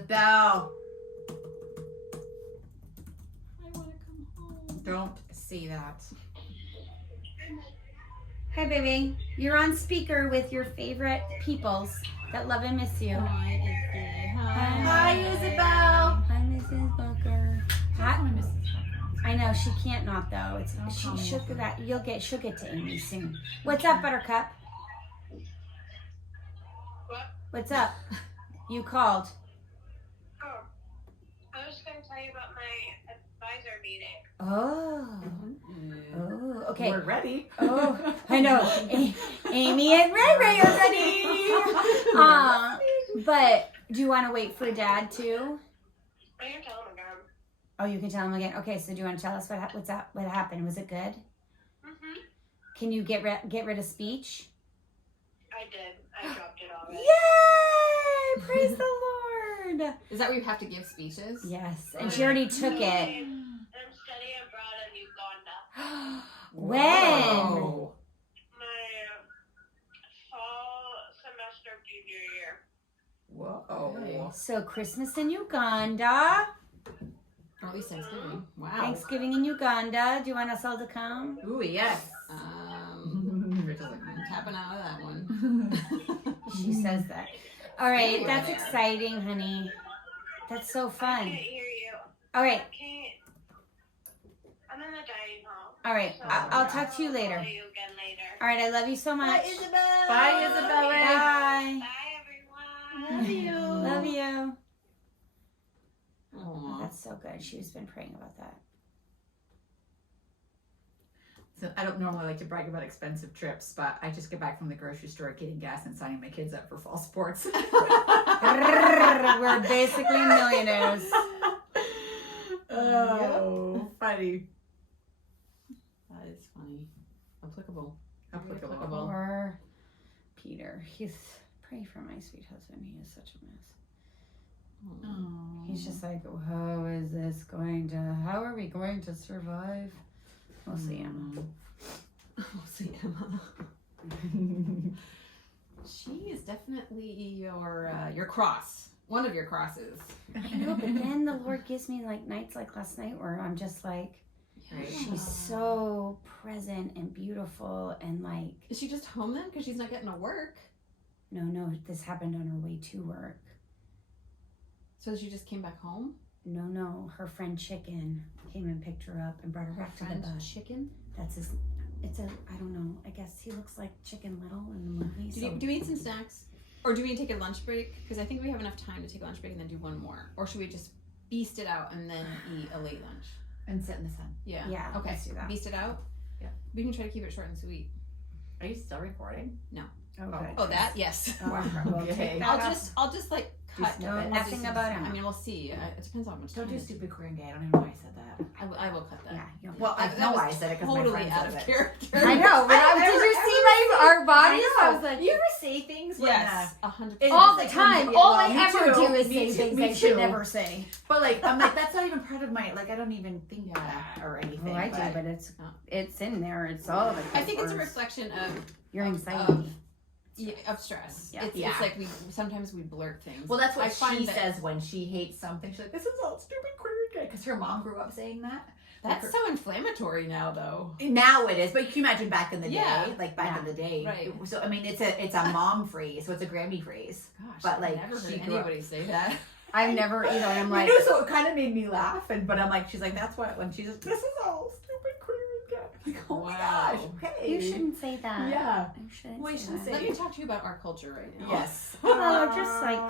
Isabel. I want to come home. Don't say that. Hi, baby. You're on speaker with your favorite peoples that love and miss you. Hi, Izzy. Hi, Isabel. Hi, Mrs. Booker. Hi. Hi, Mrs. I know she can't not though. It's No she problem. shook that. She'll get to Amy soon. What's up, Buttercup? What? What's up? You called. Oh, I was going to tell you about my advisor meeting. Oh. Oh. Okay. We're ready. Oh, I know. Amy and Ray Ray are ready. But do you want to wait for Dad too? I can tell him again. Oh, you can tell him again. Okay, so do you want to tell us what happened? Was it good? Mm-hmm. Can you get rid of speech? I did. I dropped it already. Yay! Praise the Lord. Is that where you have to give speeches? Yes, and she already took it. I'm studying abroad in Uganda. When? Whoa. My fall semester of junior year. Whoa. So Christmas in Uganda, Or at least Thanksgiving. Wow. Thanksgiving in Uganda. Do you want us all to come? Ooh, yes. Rachel's like, I'm tapping out of that one. She says that. All right, that's exciting, honey. That's so I fun. can't hear you. All I right, can't. I'm in the dining hall. all right. So I'll talk to you later. I'll call you again later. All right, I love you so much. Isabel. Bye, Isabella. Bye. Bye, everyone. Love you. Love you. Oh, Aw. that's so good. She's been praying about that. So I don't normally like to brag about expensive trips, but I just get back from the grocery store getting gas and signing my kids up for fall sports. We're basically millionaires. Oh, funny. That is funny. Applicable. Applicable. Or Peter. Pray for my sweet husband. He is such a mess. Oh. He's just like, how are we going to survive? We'll see, Emma. We'll see, Emma. She is definitely your cross. One of your crosses. I know, but then the Lord gives me like nights like last night where I'm just like, Right. she's so present and beautiful and like, Is she just home then? Because she's not getting to work. no, this happened on her way to work. So she just came back home? No, her friend Chicken came and picked her up and brought her back to the bus. Chicken? That's his, I don't know, I guess he looks like Chicken Little in the movie. Do we eat some snacks? Or do we take a lunch break? Because I think we have enough time to take a lunch break and then do one more. Or should we just beast it out and then eat a late lunch? And sit in the sun. Yeah. Yeah, Okay. let's do that. Beast it out? Yeah. We can try to keep it short and sweet. Are you still recording? Okay. Oh, that? Yes. We'll Okay. take that I'll off. just like cut. Just know I'll do nothing some- about it. I mean, we'll see. It depends on how much Don't time do it stupid Korean gay. I don't even know why I said that. I will cut that. Yeah. You Well, I That know was why I said it because my totally friend out of says it. character. I know, but did you see our bodies? I was like, you ever say things when, Yes, 100%. It's all the like, time. yeah, All well, I me ever too. do is Me say too. things Me I should too. never say. But like, I'm like, that's not even part of my, like, I don't even think Yeah. that or anything. Well, I do, but it's in there. It's all the I think it's a words. reflection of Your of- anxiety. of stress. Yeah. It's Yeah. like sometimes we blurt things. Well, that's what I find she that- says when she hates something. She's like, this is all stupid Korean gay. Because her mom grew up saying that. That's so inflammatory now, though. Now it is, but can you imagine back in the Yeah. day? Like back in the day. Right. So, I mean, it's a mom phrase, so it's a Grammy phrase. Gosh, But, like, I've never she heard grew up- anybody say that. I've never either. I'm I like, know, so it kind of made me laugh, but I'm like, she's like, that's what, when she's like, this is all stupid Korean gay. I'm like, oh my Wow. gosh, okay. you shouldn't say that. Yeah. You shouldn't Well, you say shouldn't that. say Let me talk to you about our culture right now. Yes. Oh, just like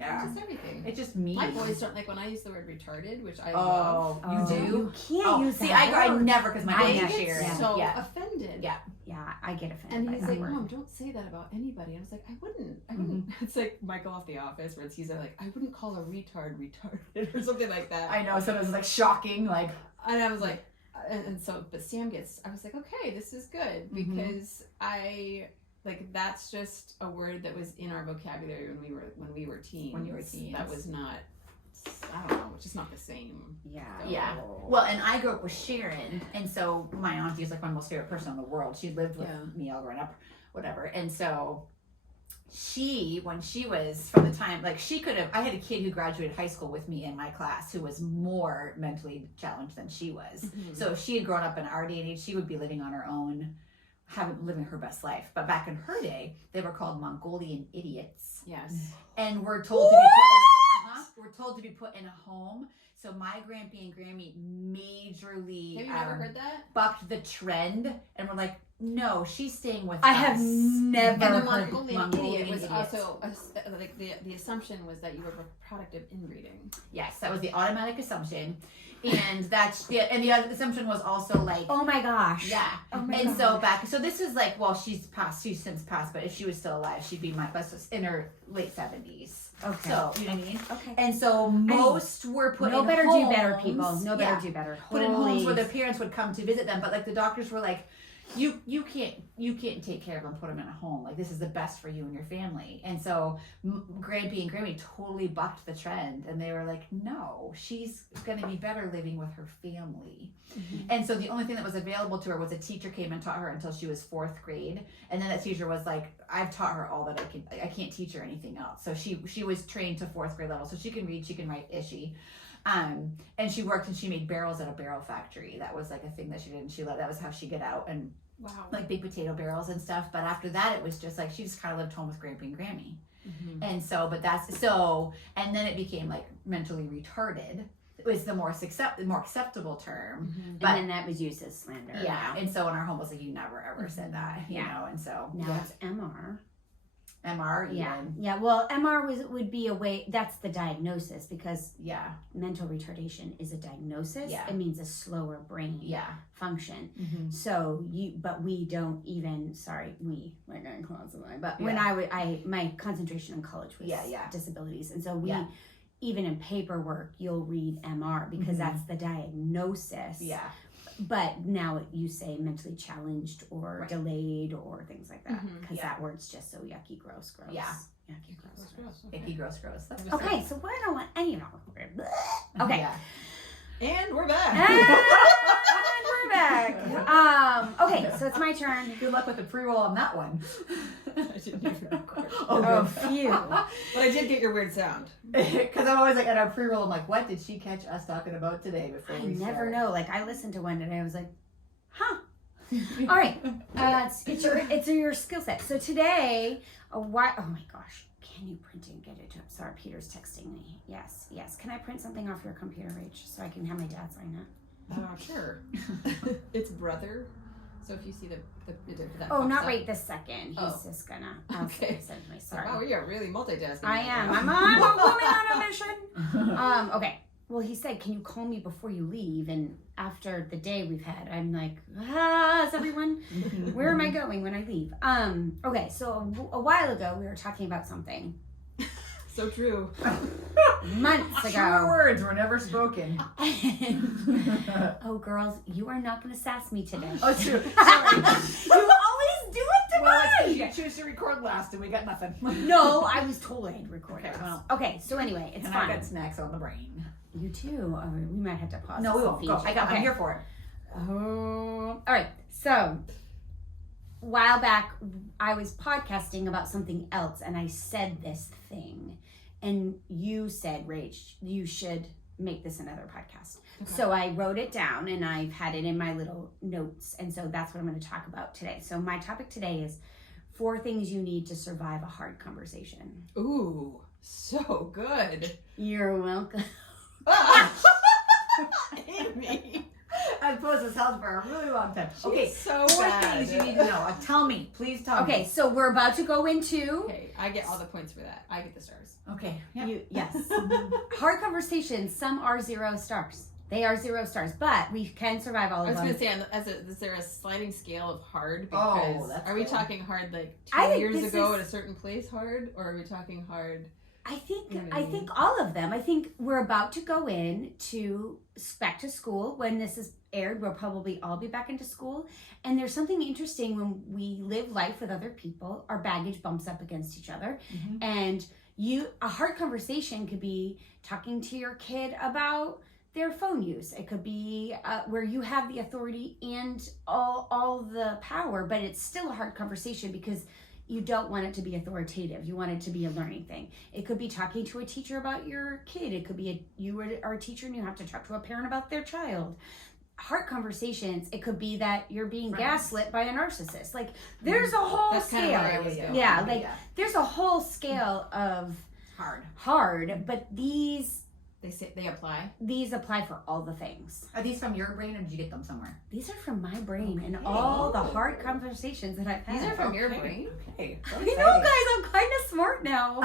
yeah. Just everything. It's just me. My boys don't like when I use the word retarded, which I love. Oh, you Oh, do? You can't Oh, use see, that I word. never, because my I boys get are Sharon. so Yeah. offended. Yeah. Yeah, I get offended And by he's that like, word. Mom, don't say that about anybody. And I was like, I wouldn't. It's like Michael off The Office, where he's like, I wouldn't call a retard retarded or something like that. I know, so it was like shocking, like, And I was like, and so, but Sam I was like, okay, this is good because that's just a word that was in our vocabulary when we were teens. When you were teens. That was not, I don't know, it's just not the same. Yeah. yeah. Well, and I grew up with Sharon, and so my auntie is like my most favorite person in the world. She lived with Yeah. me all growing up, whatever. And so when she was from the time, like she could have, I had a kid who graduated high school with me in my class who was more mentally challenged than she was. So if she had grown up in our day and age, she would be living on her own, living her best life. But back in her day, they were called Mongolian idiots. Yes. And we're told to be put in a home. So my Grampy and Grammy majorly Have you never heard that? bucked the trend, and we're like, no, she's staying with I us. have never And the heard Mongolian idiot was idiots. also like the assumption was that you were a product of inbreeding. Yes, that was the automatic assumption, and the other assumption was also like, Oh my gosh. yeah. Oh my And gosh. so this is like, well, she's since passed, but if she was still alive, she'd be in her late 70s. Okay. So you know what I mean? Okay. And so most were put No in better homes. do better, people. No better Yeah. do better. Put in homes where Holy- their parents would come to visit them, but like the doctors were like, you can't take care of them, put them in a home. Like this is the best for you and your family. And so Grampy and Grammy totally bucked the trend, and they were like, no, she's gonna be better living with her family. And so the only thing that was available to her was a teacher came and taught her until she was 4th grade, and then that teacher was like, I've taught her all that I can't teach her anything else. So she was trained to 4th grade level, so she can read, she can write, and she worked and she made barrels at a barrel factory. That was like a thing that she did, and that was how she got out, and Wow. like big potato barrels and stuff. But after that, it was just like she just kind of lived home with Grampy and Grammy. And so, and then it became like mentally retarded. It was the more acceptable term. But and then that was used as slander. yeah, and so in our home was like, you never ever said that, you Yeah. know. And so Now it's MR. MR, Yeah. even. Yeah. Well, MR would be a way. That's the diagnosis, because Yeah, mental retardation is a diagnosis. Yeah. It means a slower brain yeah. function. Mm-hmm. So but we don't even. Sorry, like I constantly. But when Yeah. my concentration in college was Yeah. disabilities, and so we. Yeah. Even in paperwork, you'll read MR because Mhm. that's the diagnosis. Yeah, But now you say mentally challenged or Right. delayed or things like that, Mhm. because Yeah. that word's just so yucky, gross. Yeah. Yucky, gross. icky, gross. That's Okay, so I don't want any of it. Okay. Yeah. And we're back. And we're back. Okay, so it's my turn. Good luck with the pre-roll on that one. I didn't even record. Oh, phew. But I did get your weird sound. Because I'm always like at our pre-roll, I'm like, what did she catch us talking about today before I we never start? know. Like, I listened to one today. I was like, huh. All right. It's your skill set. So today, oh my gosh. Can you print and get it to him? Sorry, Peter's texting me. Yes. Can I print something off your computer, Rach, so I can have my dad sign it? Sure. It's brother. So if you see that Oh, pops not up. right this second. He's Oh. just gonna. Okay. Send me. So, Sorry. wow, we are really multitasking. I am. I'm a woman on a mission. Okay. Well, he said, "Can you call me before you leave?" And after the day we've had, I'm like, is everyone? Where am I going when I leave? Okay. So a while ago, we were talking about something So true. months Truer ago. words were never spoken. Oh, girls, you are not going to sass me today. Oh, it's true. Sorry. You always do it to Well, it's me. because you choose to record last and we got nothing. No, I was told I had recorded. Okay, well. Okay, so anyway, it's And fine. I got snacks on the brain. You too. Oh, we might have to pause. No, we this won't. and Go. feed you. I'm here for it. Oh, all right. So, a while back, I was podcasting about something else, and I said this thing, and you said, "Rach, you should make this another podcast." Okay. So I wrote it down, and I've had it in my little notes, and so that's what I'm going to talk about today. So my topic today is 4 things you need to survive a hard conversation. Ooh, so good. You're welcome. Amy. I've posted this house for a really long time. Okay, so 4 bad. things you need to know. Tell me. Please tell me. Okay, so we're about to go into Okay, I get all the points for that. I get the stars. Okay. Yep. yes. Hard conversations, some are 0 stars. They are 0 stars, but we can survive all I of was them. going to say, is there a sliding scale of hard? Oh, Because that's are we good. talking hard like 2 I think years this ago is- at a certain place hard? Or are we talking hard? I think You know what I I mean? think all of them. I think we're about to go in to back to school. When this is aired, we'll probably all be back into school. And there's something interesting when we live life with other people, our baggage bumps up against each other. Mhm. And a hard conversation could be talking to your kid about their phone use. It could be where you have the authority and all the power, but it's still a hard conversation because you don't want it to be authoritative. You want it to be a learning thing. It could be talking to a teacher about your kid. It could be you are a teacher and you have to talk to a parent about their child. Heart conversations, it could be that you're being gaslit by a narcissist. Like, there's a whole That's scale. kind of where I was going. Yeah, like there's a whole scale of hard. but these They apply. apply for all the things. Are these from your brain or did you get them somewhere? These are from my brain and all the hard conversations that I've had. These are from your brain. Okay. I know, guys, I'm kind of smart now.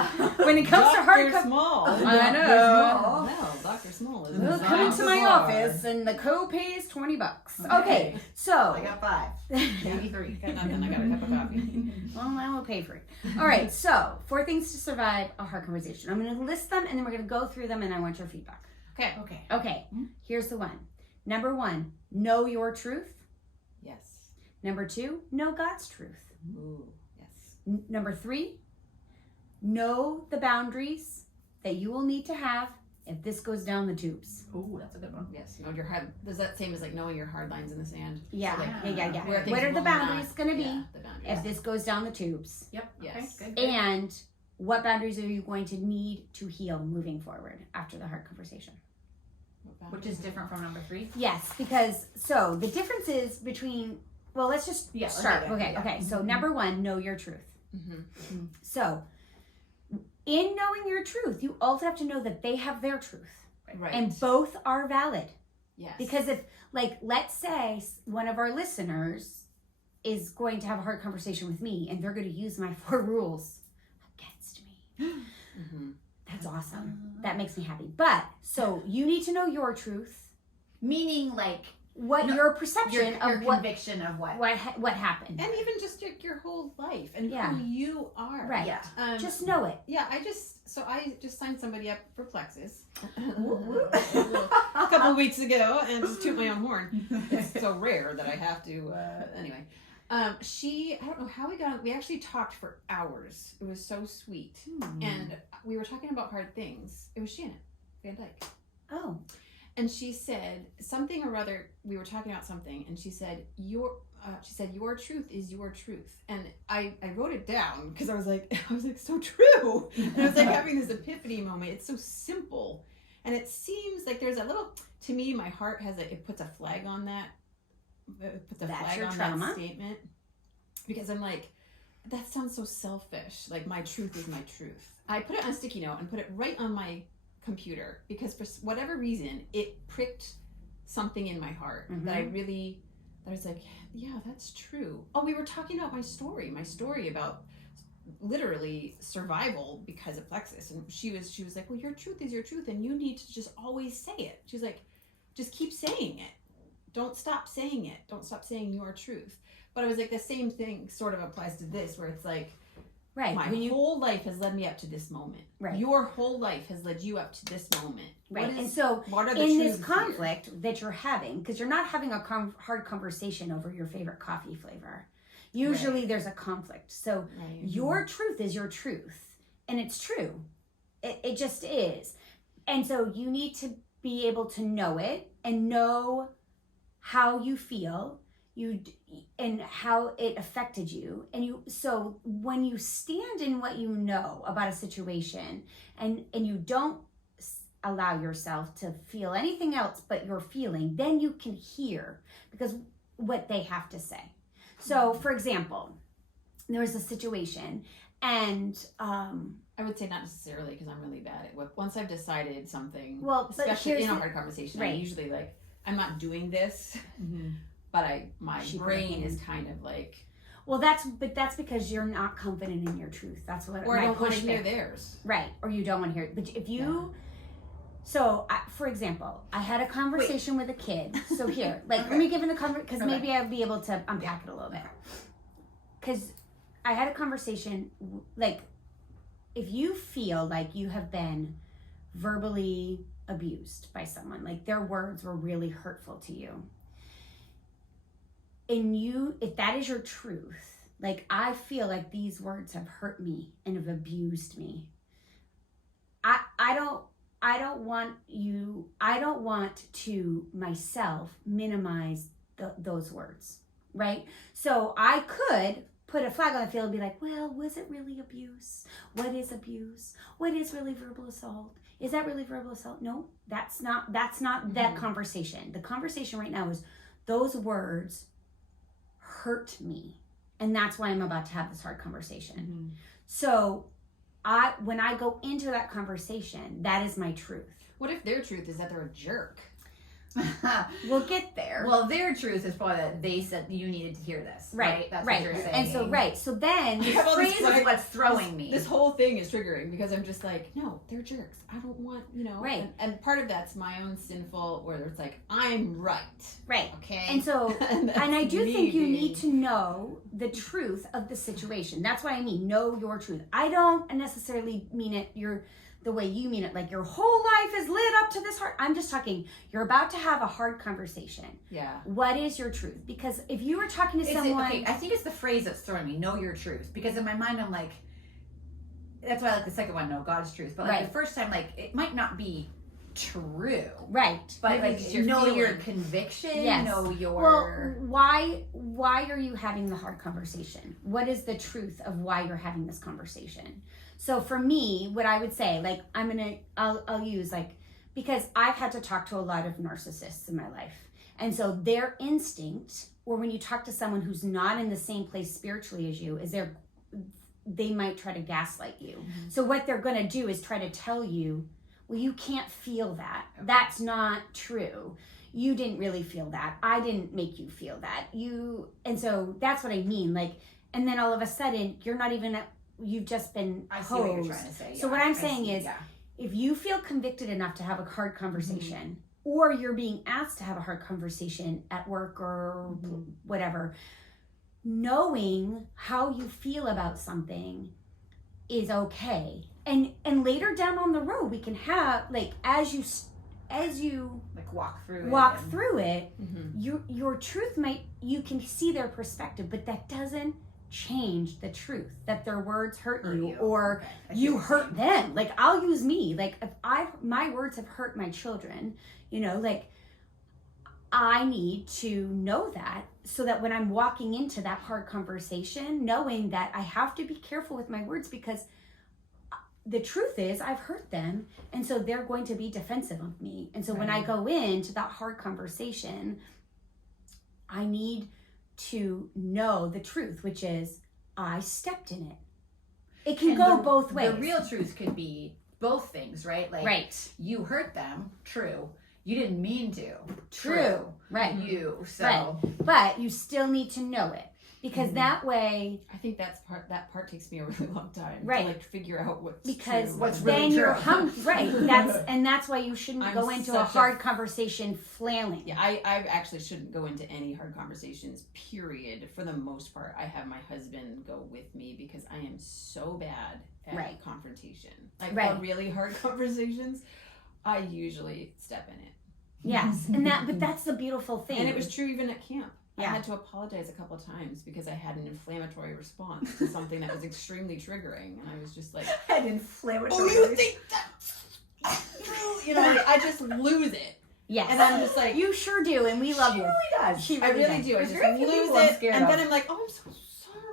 When it comes to hard Small. I know. Well, Dr. Small is Well, come into my office and the copay is $20. Okay, so I got 5. Maybe 3. Got nothing. I got a cup of coffee. well, I will pay for it. All right, so 4 things to survive a hard conversation. I'm going to list them and then we're going to go through them and I want your feedback. Okay. Okay, here's the one. Number 1, know your truth. Yes. Number 2, know God's truth. Ooh. Yes. Number 3, know the boundaries that you will need to have if this goes down the tubes. Ooh, that's a good one. Yes. Know your hard. Does that same as like knowing your hard lines in the sand? Yeah, So, like, yeah. where things What are the will boundaries not- going to be Yeah, the boundaries. if this goes down the tubes? Yep. Yes. Okay, good. And what boundaries are you going to need to heal moving forward after the hard conversation? Which is different from number 3. Yes, because so the difference is between, well, let's just Yeah, let's start. do that, Okay, yeah. okay. So number 1, know your truth. Mm-hmm. So in knowing your truth, you also have to know that they have their truth. Right. And both are valid. yes. Because if, like, let's say one of our listeners is going to have a hard conversation with me and they're going to use my 4 rules against me. Mm-hmm. That's awesome. That makes me happy. But, so you need to know your truth, Meaning, like, what No, your perception your of what conviction of what. what happened. And even just your whole life and Yeah. who you are. Right. Yeah. Just know it. Yeah, I just signed somebody up for Plexus Woo, woo. a couple of weeks ago, and just toot my own horn. It's so rare that I have to. Anyway, I don't know how we got on. We actually talked for hours. It was so sweet, and we were talking about hard things. It was Shannon Van Dyke. Oh. And she said something or other. We were talking about something, and she said your truth is your truth. And I wrote it down because I was like so true. And I was like having this epiphany moment. It's so simple, and it seems like there's a little. To me, my heart it puts a flag on that. It puts a That's flag your on trauma. that statement because I'm like, that sounds so selfish. Like, my truth is my truth. I put it on a sticky note and put it right on my computer because for whatever reason it pricked something in my heart that I was like, yeah, that's true. Oh, we were talking about my story about literally survival because of Plexus, and she was like, well, your truth is your truth and you need to just always say it. She's like, just keep saying it, don't stop saying it, don't stop saying your truth. But I was like, the same thing sort of applies to this, where it's like, Right. my whole life has led me up to this moment. Right. Your whole life has led you up to this moment. Right. What And is- so what are the in this truths conflict that you're having, because you're not having a hard conversation over your favorite coffee flavor. Usually there's a conflict. So here? Right. your truth is your truth. And it's true. It just is. And so you need to be able to know it and know how you feel and how it affected you. So when you stand in what you know about a situation and you don't allow yourself to feel anything else but your feeling, then you can hear because what they have to say. So for example, there was a situation and I would say not necessarily, because I'm really bad at what. Once I've decided something, Well, but especially here's in a the- hard conversation, right. I usually like, I'm not doing this, but my She put her brain is hand. kind of like, well, that's because you're not confident in your truth. That's what or I my don't want to pushback- hear theirs. Right, or you don't want to hear it. But if you, so for example, I had a conversation with a kid. So here, like, let me give it a conversation because Okay. maybe I'll be able to unpack it a little bit. Because I had a conversation, like, if you feel like you have been verbally abused by someone, like their words were really hurtful to you, and if that is your truth, like, I feel like these words have hurt me and have abused me. I don't want to myself minimize those words, right? So I could put a flag on the field and be like, well, was it really abuse? What is abuse? What is really verbal assault? Is that really verbal assault? No, that's not that conversation. The conversation right now is those words hurt me. And that's why I'm about to have this hard conversation. So when I go into that conversation, that is my truth. What if their truth is that they're a jerk? We'll get there. Well, their truth is probably that they said you needed to hear this. Right. That's what you're saying. And so then the phrase is what's throwing me. This whole thing is triggering because I'm just like, no, they're jerks. I don't want, Right. And part of that's my own sinful, where it's like, I'm right. Right. Okay. And so, and I do me think you being- need to know the truth of the situation. That's what I mean. Know your truth. I don't necessarily mean it the way you mean it, like your whole life is lit up to this hard. I'm just talking, you're about to have a hard conversation. Yeah. What is your truth? Because if you were talking to Is someone... okay, I think it's the phrase that's throwing me, know your truth. Because in my mind, I'm like, that's why I like the second one, know God's truth. But like the first time, like, it might not be true. Right. But Maybe like, it's your know your feeling. conviction, Yes. know your... Well, why are you having the hard conversation? What is the truth of why you're having this conversation? So for me, what I would say, like, I'll use, like, because I've had to talk to a lot of narcissists in my life. And so their instinct, or when you talk to someone who's not in the same place spiritually as you, is they might try to gaslight you. So what they're going to do is try to tell you, well, you can't feel that. That's not true. You didn't really feel that. I didn't make you feel that. And so that's what I mean. Like, and then all of a sudden, you're not even, you've just been I see what you're posed. trying to say. So what I'm saying is, if you feel convicted enough to have a hard conversation, or you're being asked to have a hard conversation at work or whatever, knowing how you feel about something is okay. And later down on the road, we can have, like, as you like walk through it, your truth you can see their perspective, but that doesn't change the truth that their words hurt you or you hurt them. Like, I'll use me, like, if my words have hurt my children, like, I need to know that, so that when I'm walking into that hard conversation, knowing that I have to be careful with my words, because the truth is I've hurt them, and so they're going to be defensive of me. And so when I go into that hard conversation, I need to know the truth, which is I stepped in it. It can go both ways. The real truth could be both things, right? Like, you hurt them, true. You didn't mean to, true. Right. So. But you still need to know it, because that way, I think that part takes me a really long time Right. to like figure out what's because true. What's then really you're true. right. That's why you shouldn't I'm go into a such a- hard conversation flailing. Yeah, I actually shouldn't go into any hard conversations, period. For the most part, I have my husband go with me because I am so bad at confrontation. Like, for really hard conversations, I usually step in it. Yes, but that's the beautiful thing. And it was true even at camp. I Yeah. had to apologize a couple of times because I had an inflammatory response to something that was extremely triggering. And I was just like, An inflammatory. oh, you think that's true? I just lose it. Yes. And I'm just like, You sure do, and we love She you. really does. She I really does. do. I There's just very few lose people I'm it. scared And of. then I'm like, oh, I'm so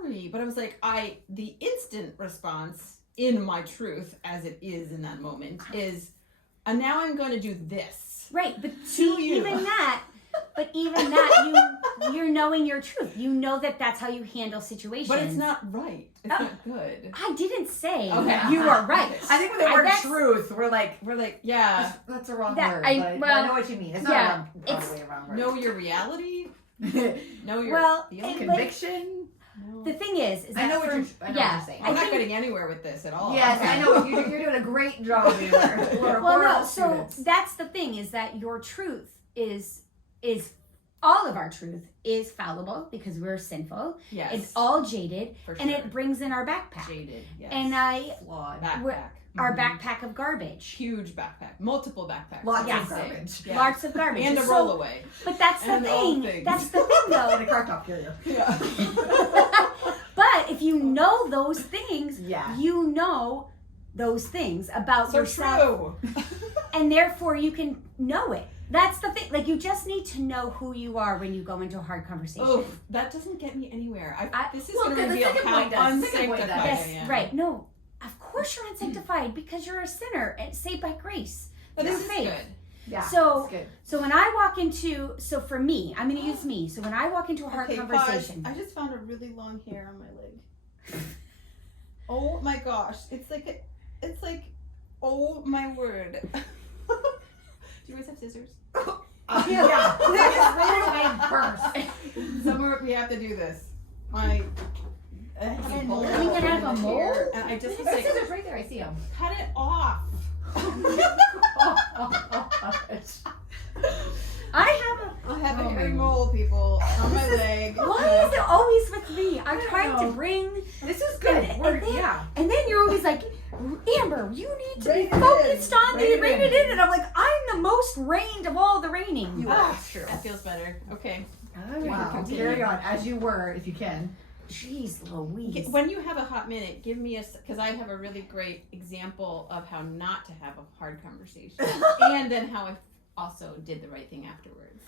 sorry. But I was like, the instant response in my truth, as it is in that moment, is, and now I'm going to do this. Right, but To you. even that, you're knowing your truth. You know that that's how you handle situations. But it's not right. It's not good. I didn't say Okay. you are right. I think with the word that's- truth, we're like, Yeah. that's a wrong That- word. I- but well, I know what you mean. It's not yeah, a wrong it's- way, a wrong word. Know your reality. Know your Well, feelings. it- Conviction. No. The thing is that I know what for- you're saying. I'm I not think- getting anywhere with this at all. Yes, Okay. I know. You're doing a great job. We're Well, no. horrible So students. that's the thing, is that your truth is all of our truth is fallible because we're sinful. Yes. It's all jaded, for and sure. it brings in our backpack. Jaded. Yes. And flawed. backpack. our backpack of garbage. Huge backpack. Multiple backpacks. Lots I of would say. garbage. Yeah. Lots of garbage. And a So- rollaway. But that's the And all thing. things. That's the thing, though. And a car top carrier. Yeah. But if you know those things, Yeah. you know those things about So yourself, true. and therefore you can know it. That's the thing. Like, you just need to know who you are when you go into a hard conversation. Oh, that doesn't get me anywhere. This is Well, going to good, the reveal second how point does. The second point unsanctified does. I Yes, am. right. No, of course you're unsanctified because you're a sinner and saved by grace. But this Through is faith. good. Yeah. So- it's good. So when I walk into, so for me, I'm going to use me. So when I walk into a hard conversation, Pause. I just found a really long hair on my leg. Oh my gosh. It's like, oh my word. Do you guys have scissors? Yeah. I burst. Somewhere we have to do this. I And pull it let me out get out from of a the mold. hair, and I just The was like, scissors right there. I see them. cut it off. I have I have a Okay. hairy mole, people, on my leg. why is it always with me? I'm trying to know. bring, This is good. And We're, then- yeah. and then you're always like, Amber, you need to Rein be it in. focused on Rein the it rein in. it in. And I'm like, I'm the most rained of all the raining. You Ah, are. It's true. That feels better. Okay. Wow. Continue. Carry on as you were, if you can. Jeez Louise. When you have a hot minute, give me because I have a really great example of how not to have a hard conversation, and then how I also did the right thing afterwards.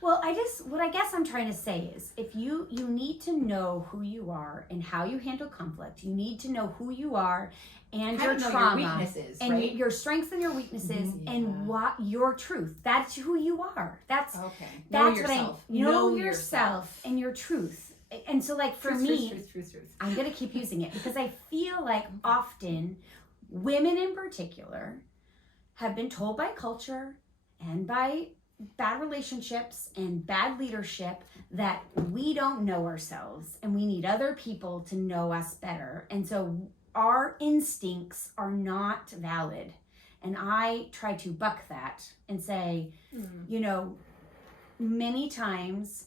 Well, what I guess I'm trying to say is if you need to know who you are and how you handle conflict. You need to know who you are and How your to know trauma your weaknesses, and right? your strengths and your weaknesses Mhm. and Yeah. what your truth. That's who you are. That's Okay. that's know what I yourself. know yourself and your truth. And so like for Truth, me, truth. I'm going to keep using it because I feel like often women in particular have been told by culture and by bad relationships and bad leadership that we don't know ourselves and we need other people to know us better. And so our instincts are not valid. And I try to buck that and say, you know, many times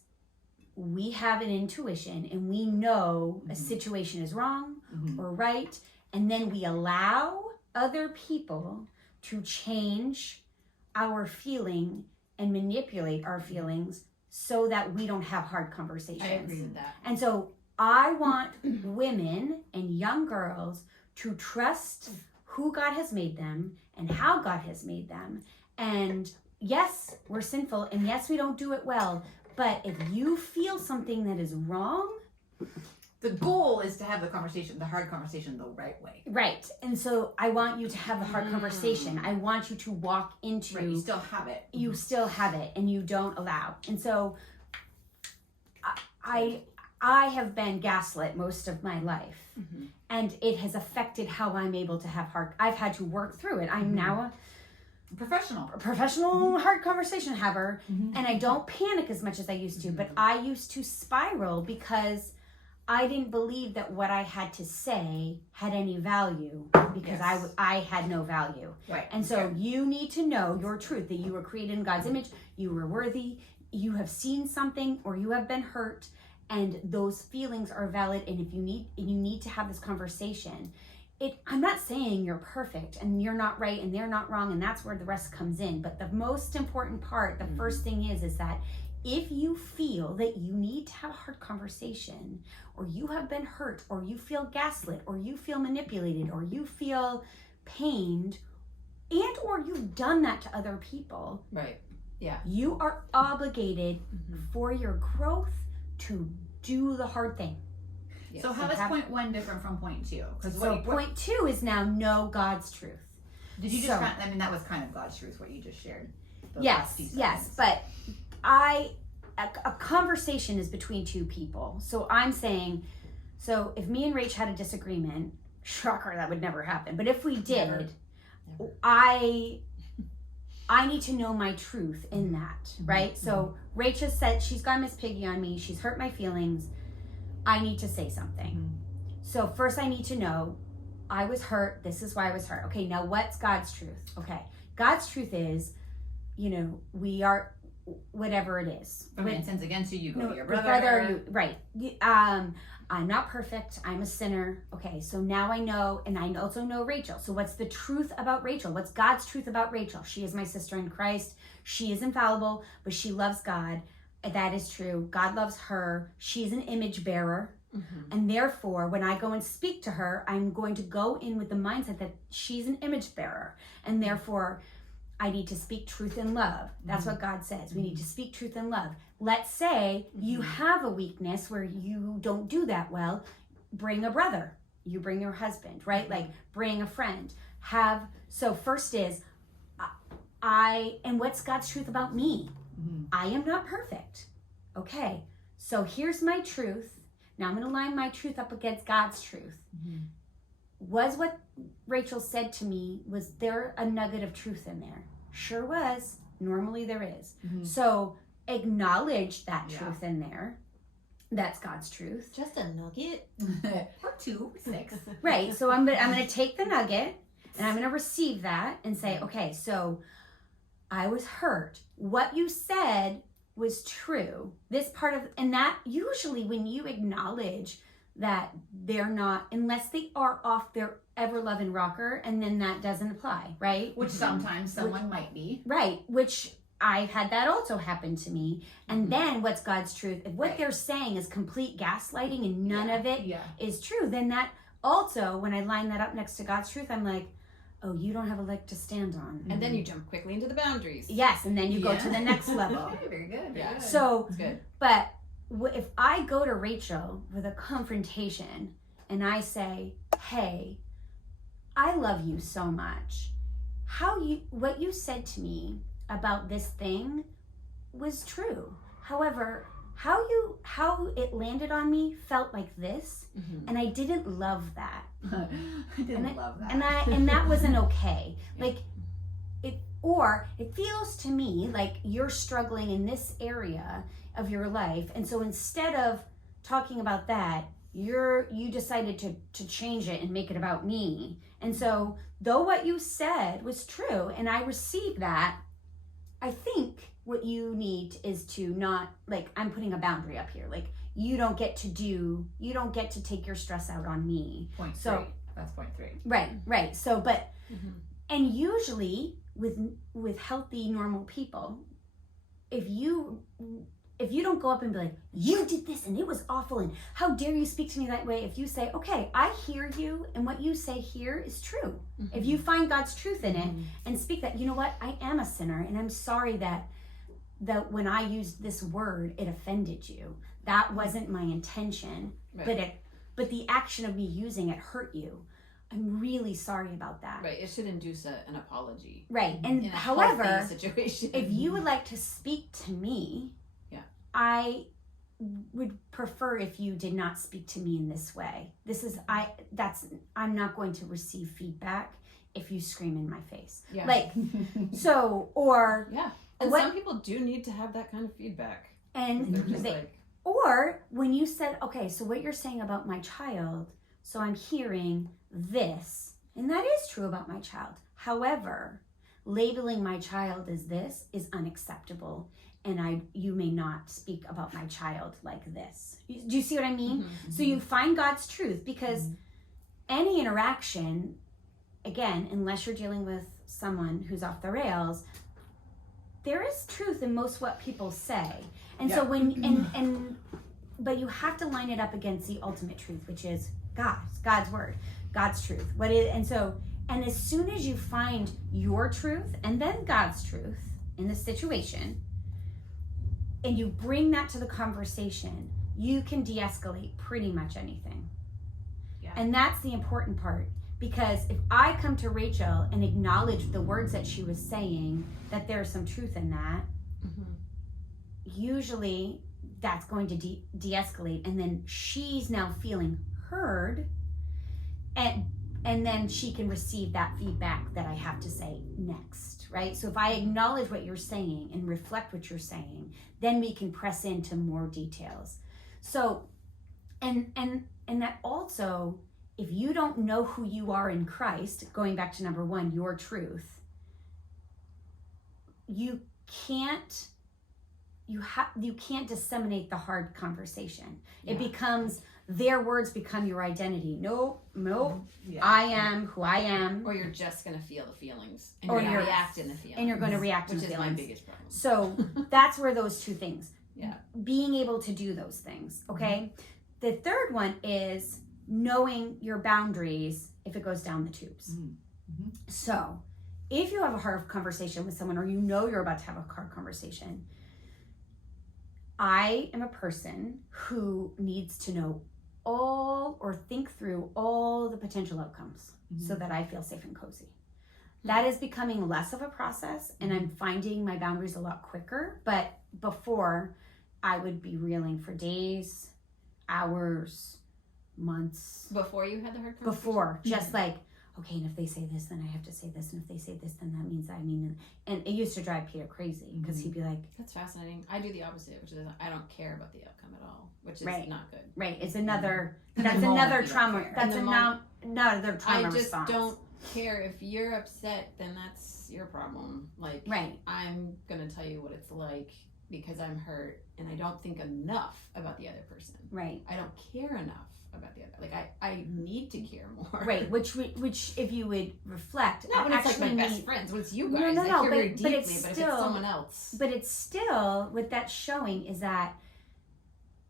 we have an intuition and we know a situation is wrong Mhm. or right, and then we allow other people to change our feeling and manipulate our feelings so that we don't have hard conversations. I agree with that. And so I want women and young girls to trust who God has made them and how God has made them. And yes, we're sinful, and yes, we don't do it well. But if you feel something that is wrong, The goal is to have the conversation, the hard conversation, the right way. right. And so I want you to have the hard conversation. I want you to walk into, Right. You still have it. you still have it and you don't allow. And so I have been gaslit most of my life. Mhm. And it has affected how I'm able to have I've had to work through it. I'm now Professional. a professional hard conversation haver, Mhm. and I don't panic as much as I used to, but I used to spiral because I didn't believe that what I had to say had any value because Yes. I had no value. Right. And so you need to know your truth, that you were created in God's image, you were worthy, you have seen something or you have been hurt, and those feelings are valid. And if you need to have this conversation, I'm not saying you're perfect and you're not right and they're not wrong, and that's where the rest comes in. But the most important part, the first thing is that if you feel that you need to have a hard conversation, or you have been hurt, or you feel gaslit, or you feel manipulated, or you feel pained, and or you've done that to other people, Right. you are obligated for your growth to do the hard thing. Yes. So how is point one different from point two? Because So point 2 is now know God's truth. did you just? so- I mean, that was kind of God's truth. What you just shared. those Yes, last few yes, seconds. but a conversation is between two people. So I'm saying, so if me and Rach had a disagreement, shocker, that would never happen. But if we did, Never. I need to know my truth in that, right? So Rach has said she's gone Miss Piggy on me. She's hurt my feelings. I need to say something. So first I need to know I was hurt. This is why I was hurt. Okay, now what's God's truth? Okay, God's truth is, we are whatever it is. If a man sins against you, you go No, to your your brother. right. I'm not perfect. I'm a sinner. Okay, so now I know, and I also know Rachel. So what's the truth about Rachel? What's God's truth about Rachel? She is my sister in Christ. She is infallible, but she loves God. That is true. God loves her. She's an image bearer. And therefore, when I go and speak to her, I'm going to go in with the mindset that she's an image bearer. And therefore, I need to speak truth in love. That's what God says. We need to speak truth in love. Let's say you have a weakness where you don't do that well. Bring a brother. You bring your husband, right? Like bring a friend. So first is, and what's God's truth about me? I am not perfect. Okay, so here's my truth. Now I'm going to line my truth up against God's truth. Was what Rachel said to me, was there a nugget of truth in there? Sure was. Normally there is. So acknowledge that truth in there. That's God's truth. Just a nugget. Or 2, 6. Right. So I'm gonna take the nugget and I'm gonna receive that and say, okay, so I was hurt. What you said was true. This part of, and that usually when you acknowledge that they're not, unless they are off their ever loving rocker, and then that doesn't apply, right? Which sometimes someone might be. Right. Which I've had that also happen to me. And then what's God's truth? If what they're saying is complete gaslighting and none of it is true, then that also, when I line that up next to God's truth, I'm like, oh, you don't have a leg to stand on. And then you jump quickly into the boundaries. Yes, and then you go to the next level. Okay, very good. Very good. So, That's good. but if I go to Rachel with a confrontation and I say, hey, I love you so much. What you said to me about this thing was true. However, how it landed on me felt like this, and I didn't love that. I didn't love that. And that wasn't okay. Like it feels to me like you're struggling in this area of your life, and so instead of talking about that, you decided to change it and make it about me. And so though what you said was true and I received that, I think what you need is to not, like, I'm putting a boundary up here. Like, you don't get to take your stress out on me. Point So- 3. That's point 3. Right. So, but, and usually with healthy, normal people, if you don't go up and be like, you did this and it was awful and how dare you speak to me that way, if you say, okay, I hear you and what you say here is true. If you find God's truth in it and speak that, you know what, I am a sinner and I'm sorry that when I used this word, it offended you. That wasn't my intention, but the action of me using it hurt you. I'm really sorry about that. Right. It should induce an apology. Right. And In a however, healthy situation. if you would like to speak to me, I would prefer if you did not speak to me in this way. I'm not going to receive feedback if you scream in my face. Yeah. Like, so, or, Yeah. And what- some people do need to have that kind of feedback. and They're just they, like, or when you said, okay, so what you're saying about my child, so I'm hearing this, and that is true about my child. However, labeling my child as this is unacceptable, and you may not speak about my child like this. Do you see what I mean? So you find God's truth, because any interaction, again, unless you're dealing with someone who's off the rails, there is truth in most what people say. And so but you have to line it up against the ultimate truth, which is God's word, God's truth. And as soon as you find your truth and then God's truth in the situation, and you bring that to the conversation, you can de-escalate pretty much anything. Yeah. And that's the important part, because if I come to Rachel and acknowledge the words that she was saying, that there's some truth in that, usually that's going to de-escalate, and then she's now feeling heard, and then she can receive that feedback that I have to say next, right? So if I acknowledge what you're saying and reflect what you're saying, then we can press into more details. So, and that also, if you don't know who you are in Christ, going back to number 1, your truth, you can't disseminate the hard conversation. It becomes, their words become your identity. Nope. Yeah. I am who I am. or you're just going to feel the feelings. And Or you're going you're- to react in the feelings. And you're going to react Which to is my feelings. biggest problem. So that's where those two things. Yeah. Being able to do those things. Okay. The third one is knowing your boundaries if it goes down the tubes. So if you have a hard conversation with someone, or you know you're about to have a hard conversation, I am a person who needs to know all or think through all the potential outcomes so that I feel safe and cozy. That is becoming less of a process, and I'm finding my boundaries a lot quicker. But before, I would be reeling for days, hours, months. Before you had the hard conversation? Before, just like, okay, and if they say this, then I have to say this, and if they say this, then that means I mean, and it used to drive Peter crazy because he'd be like, That's fascinating. I do the opposite, which is I don't care about the outcome at all, which is Right. not good. right, it's another, In the that's moment, another you don't trauma, care. that's In the another trauma I just response. don't care. If you're upset, then that's your problem. Like, Right, I'm gonna tell you what it's like because I'm hurt and I don't think enough about the other person. right, I don't care enough about the other. Like, I need to care more. right, which if you would reflect, No, when it's like my actually best need- friends, when it's you No, guys, no, I no, care very but deeply. it's But if still- it's someone else, But it's still, what that's showing is that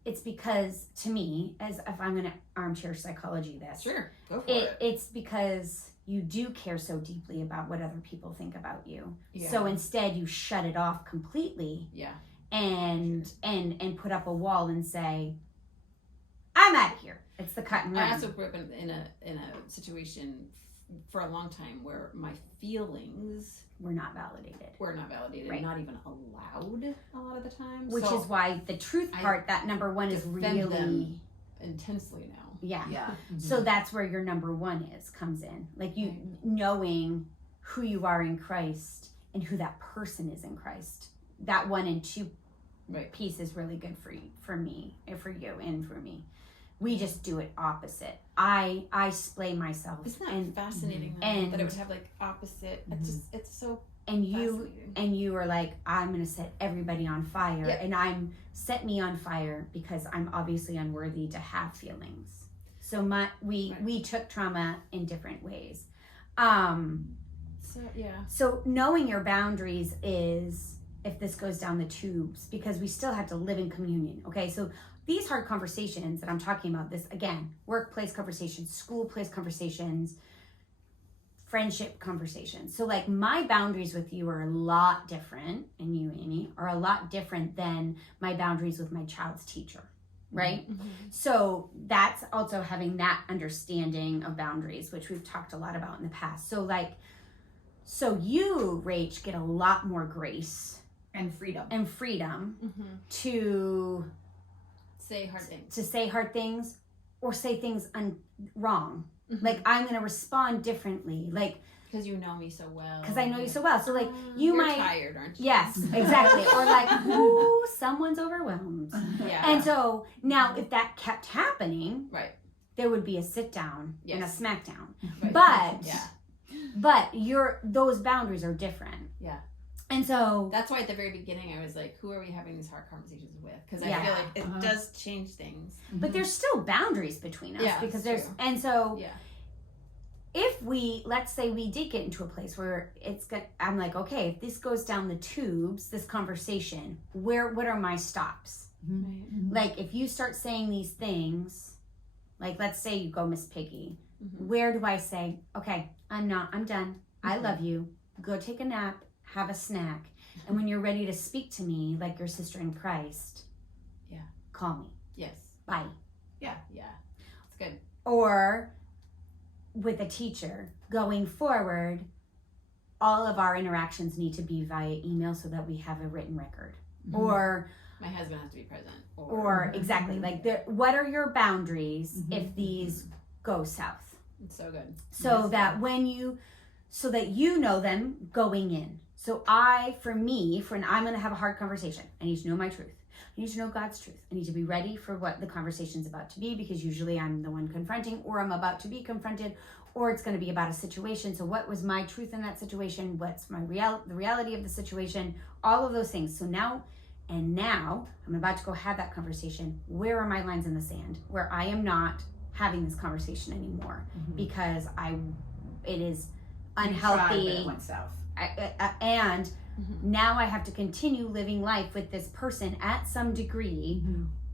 it's because, to me, as if I'm going to armchair psychology this, sure, go for it. it's because you do care so deeply about what other people think about you. Yeah. So instead you shut it off completely Yeah. and put up a wall and say, I'm out of here. It's the cut and I run. also grew up in a situation for a long time where my feelings We're not validated. were not validated, Right. not even allowed a lot of the time. Which So is why the truth I part, that number one is defend really, them intensely now. yeah. Yeah. So that's where your number one comes in. Like you knowing who you are in Christ and who that person is in Christ. That 1 and 2 Right. piece is really good for you, for me, and for you, and for me. We just do it opposite. I splay myself, Isn't that and fascinating? though, and- that it would have like opposite. It's just it's so you fascinating. are like, I'm gonna set everybody on fire, Yep. and set me on fire because I'm obviously unworthy to have feelings. So we took trauma in different ways. So yeah. So knowing your boundaries is, if this goes down the tubes, because we still have to live in communion. Okay, so these hard conversations that I'm talking about, this again, workplace conversations, school place conversations, friendship conversations. So like my boundaries with you are a lot different, and you, Amy, are a lot different than my boundaries with my child's teacher, right? Mm-hmm. So that's also having that understanding of boundaries, which we've talked a lot about in the past. So you, Rach, get a lot more grace And freedom. and freedom Mm-hmm. to Say hard things. say hard things or say things wrong. Mhm. Like I'm going to respond differently, like Because you know me so well. because I know you so well. So like you You're might, tired, aren't you? yes, exactly, or like, ooh, someone's overwhelmed. Yeah. And so now, if that kept happening, Right. there would be a sit down and a Yes. smackdown. Right. But Yeah. but those boundaries are different. Yeah. And so That's why at the very beginning I was like, who are we having these hard conversations with? Because I Yeah. feel like it Uh-huh. does change things. but there's still boundaries between us, Yeah, because it's there's true. and so Yeah. if let's say we did get into a place where I'm like, okay, if this goes down the tubes, this conversation, what are my stops? Right. Like if you start saying these things, like let's say you go Miss Piggy, Mhm. where do I say, okay, I'm done. I Mhm. love you. Go take a nap, have a snack. And when you're ready to speak to me like your sister in Christ, Yeah. call me. Yes. Bye. Yeah. Yeah. It's good. Or with a teacher, going forward, all of our interactions need to be via email so that we have a written record. Mm-hmm. Or My husband has to be present. exactly, like what are your boundaries Mhm. if these go south? It's so good. So Yes. that so that you know them going in. So when I'm going to have a hard conversation, I need to know my truth. I need to know God's truth. I need to be ready for what the conversation's about to be, because usually I'm the one confronting, or I'm about to be confronted, or it's going to be about a situation. So what was my truth in that situation? What's the reality of the situation? All of those things. So now I'm about to go have that conversation. Where are my lines in the sand where I am not having this conversation anymore because it is unhealthy, It went south. and Mhm. now I have to continue living life with this person at some degree.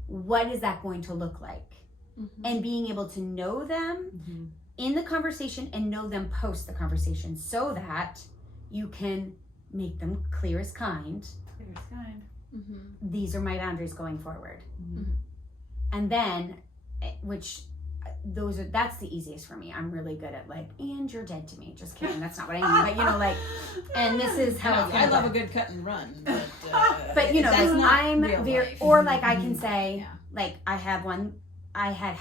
What is that going to look like? Mhm. And being able to know them in the conversation and know them post the conversation, so that you can make them clear as kind. Clear as kind. Mm-hmm. These are my boundaries going forward. Mhm. And then, that's the easiest for me. I'm really good at like, and you're dead to me. Just kidding. That's not what I mean. But you know, like, and this is how it's I gonna love go. a good cut and run, but, But you know, that's like, not I'm real very, life. or like I can say, Yeah. like I have one, I had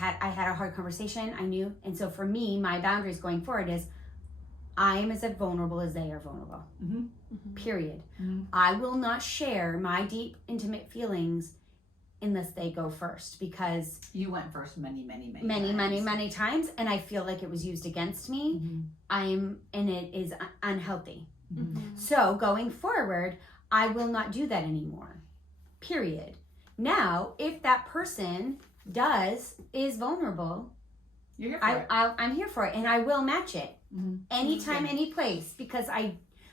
a hard conversation. I knew, and so for me, my boundaries going forward is, I am as vulnerable as they are vulnerable. Mhm. Mhm. Period. Mhm. I will not share my deep, intimate feelings unless they go first, because You went first many times. times, and I feel like it was used against me. Mhm. And it is unhealthy. Mhm. So going forward, I will not do that anymore. Period. Now, if that person is vulnerable, You're here for it. I'm here for it, and I will match it Mhm. anytime, any place, because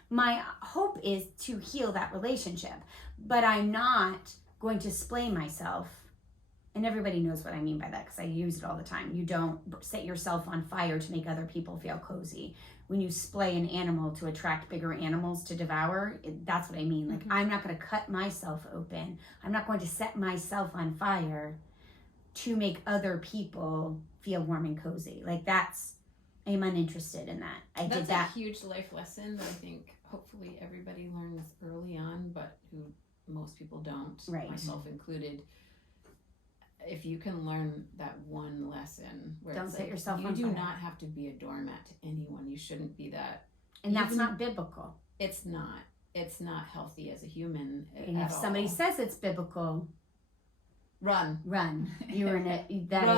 my hope is to heal that relationship. But I'm not going to splay myself, and everybody knows what I mean by that because I use it all the time. You don't set yourself on fire to make other people feel cozy. When you splay an animal to attract bigger animals to devour, that's what I mean. Like, I'm not going to cut myself open. I'm not going to set myself on fire to make other people feel warm and cozy. Like, I'm uninterested in that. I That's did that. a huge life lesson that I think hopefully everybody learns early on, but who most people don't, Right. myself included. If you can learn that one lesson, where Don't it's set like, yourself you on do fire. not have to be a doormat to anyone. You shouldn't be that. And that's even- not biblical. It's not. It's not healthy as a human. And at if somebody all. says it's biblical, Run. run. You're Run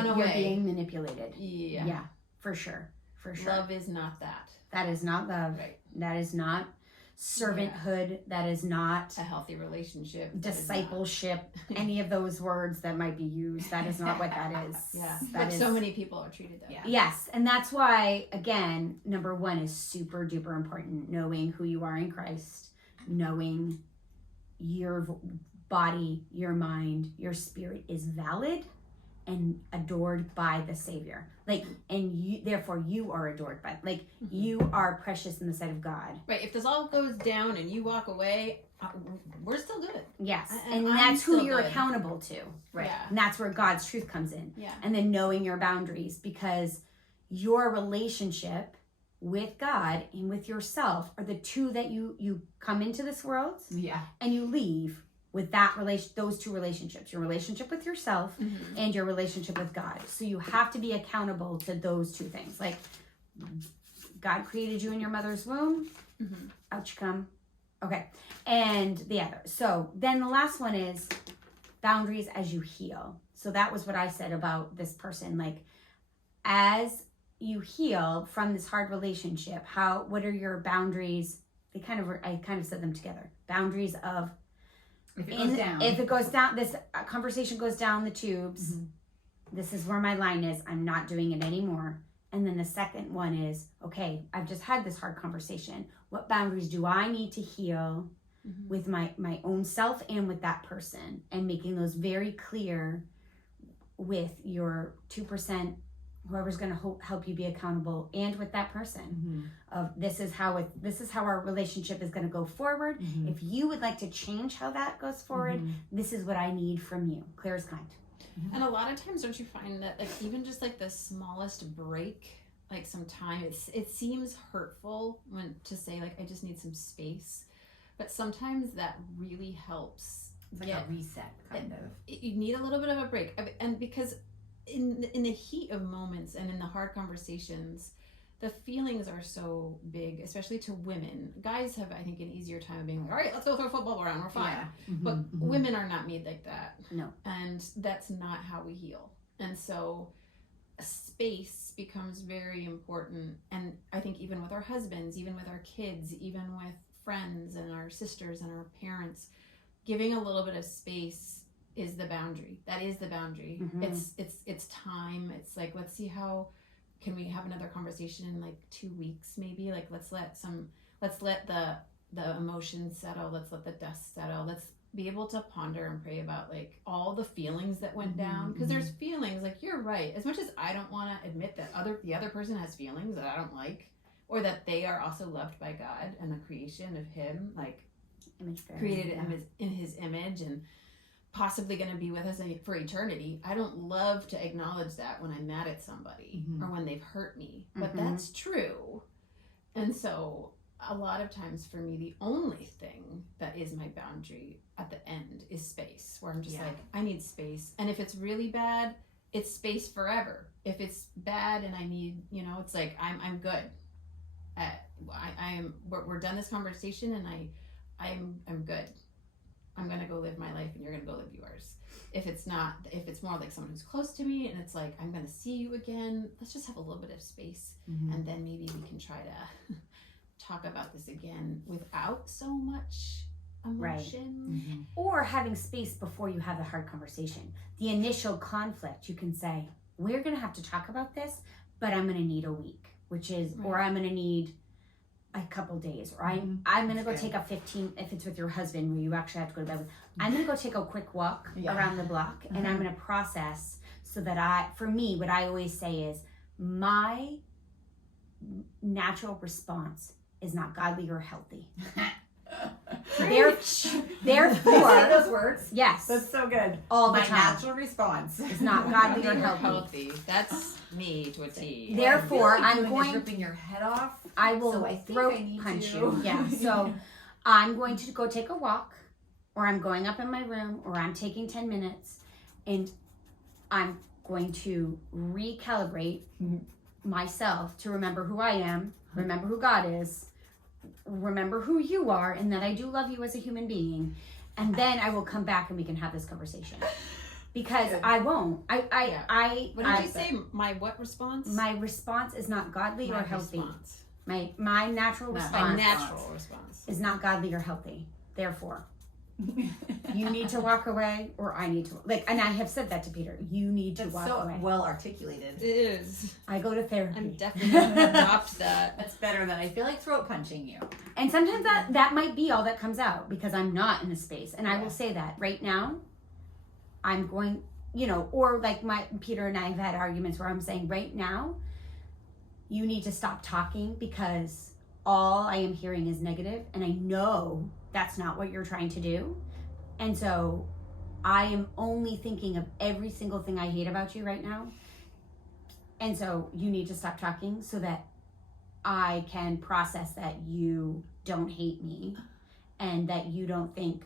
you're away. being manipulated. Yeah. Yeah, for sure. For sure. Love is not that. That is not love. Right. That is not servanthood. That is not A healthy relationship. that is not- discipleship. Any of those words that might be used. That is not what that is. Yeah. That But is, so many people are treated that Yeah. way. Yes, and that's why, again, number one is super duper important. Knowing who you are in Christ, knowing your body, your mind, your spirit is valid and adored by the Savior. Like, and you, therefore, you are adored by, like, you are precious in the sight of God. Right. If this all goes down and you walk away, we're still good. Yes, And and I'm that's who still you're good. accountable to. Right. Yeah. And that's where God's truth comes in. Yeah. And then knowing your boundaries, because your relationship with God and with yourself are the two that you come into this world Yeah. and you leave with those two relationships, your relationship with yourself Mm-hmm. and your relationship with God. So you have to be accountable to those two things. Like, God created you in your mother's womb. Mm-hmm. Out you come. Okay. And the other. So then the last one is boundaries as you heal. So that was what I said about this person. Like, as you heal from this hard relationship, what are your boundaries? I kind of said them together. Boundaries of, If it goes down. if it goes down, this conversation goes down the tubes. Mhm. This is where my line is. I'm not doing it anymore. And then the second one is, okay, I've just had this hard conversation. What boundaries do I need to heal Mm-hmm. with my own self and with that person? And making those very clear with your 2%, whoever's going to help you be accountable, and with that person. Mhm. Of this is how our relationship is going to go forward. Mhm. If you would like to change how that goes forward, Mhm. this is what I need from you. Clear as kind. And a lot of times, don't you find that, like, even just like the smallest break, like some time, it seems hurtful when to say, like, I just need some space, but sometimes that really helps. It's like a reset, kind of. You need a little bit of a break, and because in the heat of moments and in the hard conversations, the feelings are so big, especially to women. Guys have, I think, an easier time of being like, all right, let's go throw a football around, we're fine. Yeah. But Mhm. women are not made like that. No. And that's not how we heal. And so space becomes very important. And I think even with our husbands, even with our kids, even with friends and our sisters and our parents, giving a little bit of space is the boundary. That is the boundary. Mhm. It's time. It's like, let's see how can we have another conversation in like 2 weeks maybe? Like, let's let the emotions settle. Let's let the dust settle. Let's be able to ponder and pray about like all the feelings that went down, because there's feelings, like, you're right, as much as I don't want to admit that the other person has feelings that I don't like or that they are also loved by God and the creation of Him, like Image bearer. created in His image and possibly going to be with us for eternity. I don't love to acknowledge that when I'm mad at somebody Mhm. or when they've hurt me, but Mhm. that's true. And so a lot of times for me, the only thing that is my boundary at the end is space, where I'm just Yeah. like, I need space. And if it's really bad, it's space forever. If it's bad and I need, it's like, I'm good. We're done this conversation and I'm good. I'm gonna go live my life and you're gonna go live yours. If it's more like someone who's close to me and it's like, I'm gonna see you again, let's just have a little bit of space. Mhm. And then maybe we can try to talk about this again without so much emotion. Mhm. Or having space before you have the hard conversation. The initial conflict, you can say, we're going to have to talk about this, but I'm going to need a week, or I'm going to need a couple days, or I'm going to go That's take a 15, if it's with your husband where you actually have to go to bed with, I'm going to go take a quick walk Yeah. around the block and I'm going to process so that for me, what I always say is my natural response is not godly or healthy. Therefore, Say those words. yes, That's so good. all the My time. natural response It's not godly or Or healthy. healthy. That's me to a T. Therefore, I I'm feel like doing going. is ripping your head off. I will So I think throat I need punch to. you. Yeah. So I'm going to go take a walk, or I'm going up in my room, or I'm taking 10 minutes, and I'm going to recalibrate myself to remember who I am, remember who God is, remember who you are, and that I do love you as a human being. And then I will come back and we can have this conversation. Because Good. I won't. What did I you say? My what response? my response is not godly My or healthy. response. My natural My My response natural response. is not godly or healthy. Therefore, you need to walk away, or I need to and I have said that to Peter. You need to That's walk so away. well articulated. It is. I go to therapy. I'm definitely gonna adopt that. That's better than I feel like throat punching you. And sometimes that might be all that comes out because I'm not in a space. And I Yeah. will say that right now, I'm going, or like Peter and I have had arguments where I'm saying right now, you need to stop talking because all I am hearing is negative, and I know that's not what you're trying to do. And so I am only thinking of every single thing I hate about you right now. And so you need to stop talking so that I can process that you don't hate me and that you don't think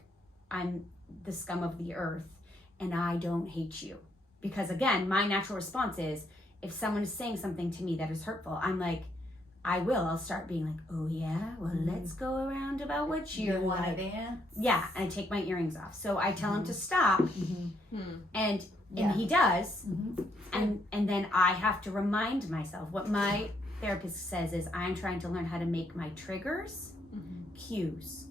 I'm the scum of the earth and I don't hate you. Because again, my natural response is if someone is saying something to me that is hurtful, I'm like, I'll start being like, oh yeah, well, let's go around about what You you're want to like. dance? Yeah, and I take my earrings off. So I tell him to stop, and Yeah. he does, Mhm. and then I have to remind myself. What my therapist says is I'm trying to learn how to make my triggers cues.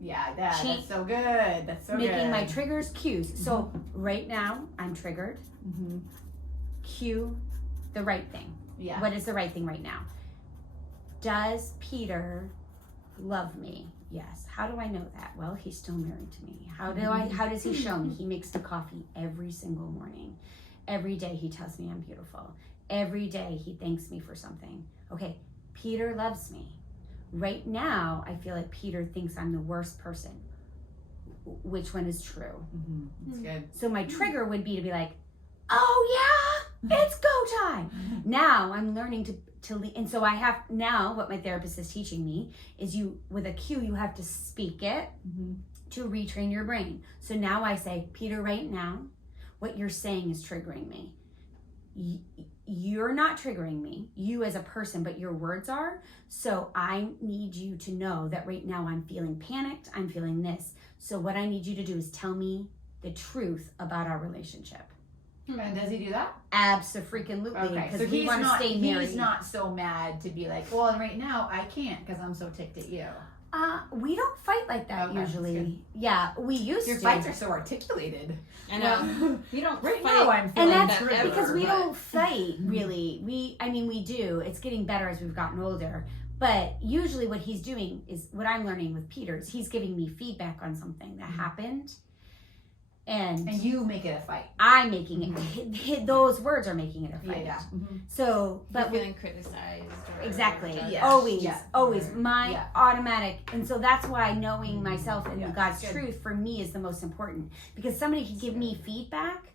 Yeah, Change- that's so good. That's so Making good. my triggers cues. So right now I'm triggered. Mhm. Cue the right thing. Yeah. What is the right thing right now? Does Peter love me? Yes. How do I know that? Well, he's still married to me. How does he show me? He makes the coffee every single morning. Every day he tells me I'm beautiful. Every day he thanks me for something. Okay, Peter loves me. Right now, I feel like Peter thinks I'm the worst person. Which one is true? Mhm. That's good. So my trigger would be to be like, oh yeah, it's go time. Now I'm learning to and so I have now what my therapist is teaching me is with a cue you have to speak it Mhm. to retrain your brain. So now I say, Peter, right now, what you're saying is triggering me. You're not triggering me, you as a person, but your words are. So I need you to know that right now I'm feeling panicked. I'm feeling this. So what I need you to do is tell me the truth about our relationship. And does he do that? Absolutely, Okay, because so we he's want to not. stay married. He's not so mad to be like, well, right now I can't because I'm so ticked at you. We don't fight like that Okay, that's usually. good. Yeah, we used Your to. fights are so articulated. I know. You don't Right fight. now I'm And feeling that's that ever, because we but- don't fight really. We do. It's getting better as we've gotten older. But usually what he's doing is what I'm learning with Peter is he's giving me feedback on something that happened. And you make it a fight. I'm making it. Those words are making it a fight. Yeah. So, But but feeling criticized. Or exactly. judged. Yeah. Always, Yeah. always. My Yeah. automatic. And so that's why knowing myself and Yeah. God's Good. truth for me is the most important. Because somebody can give me feedback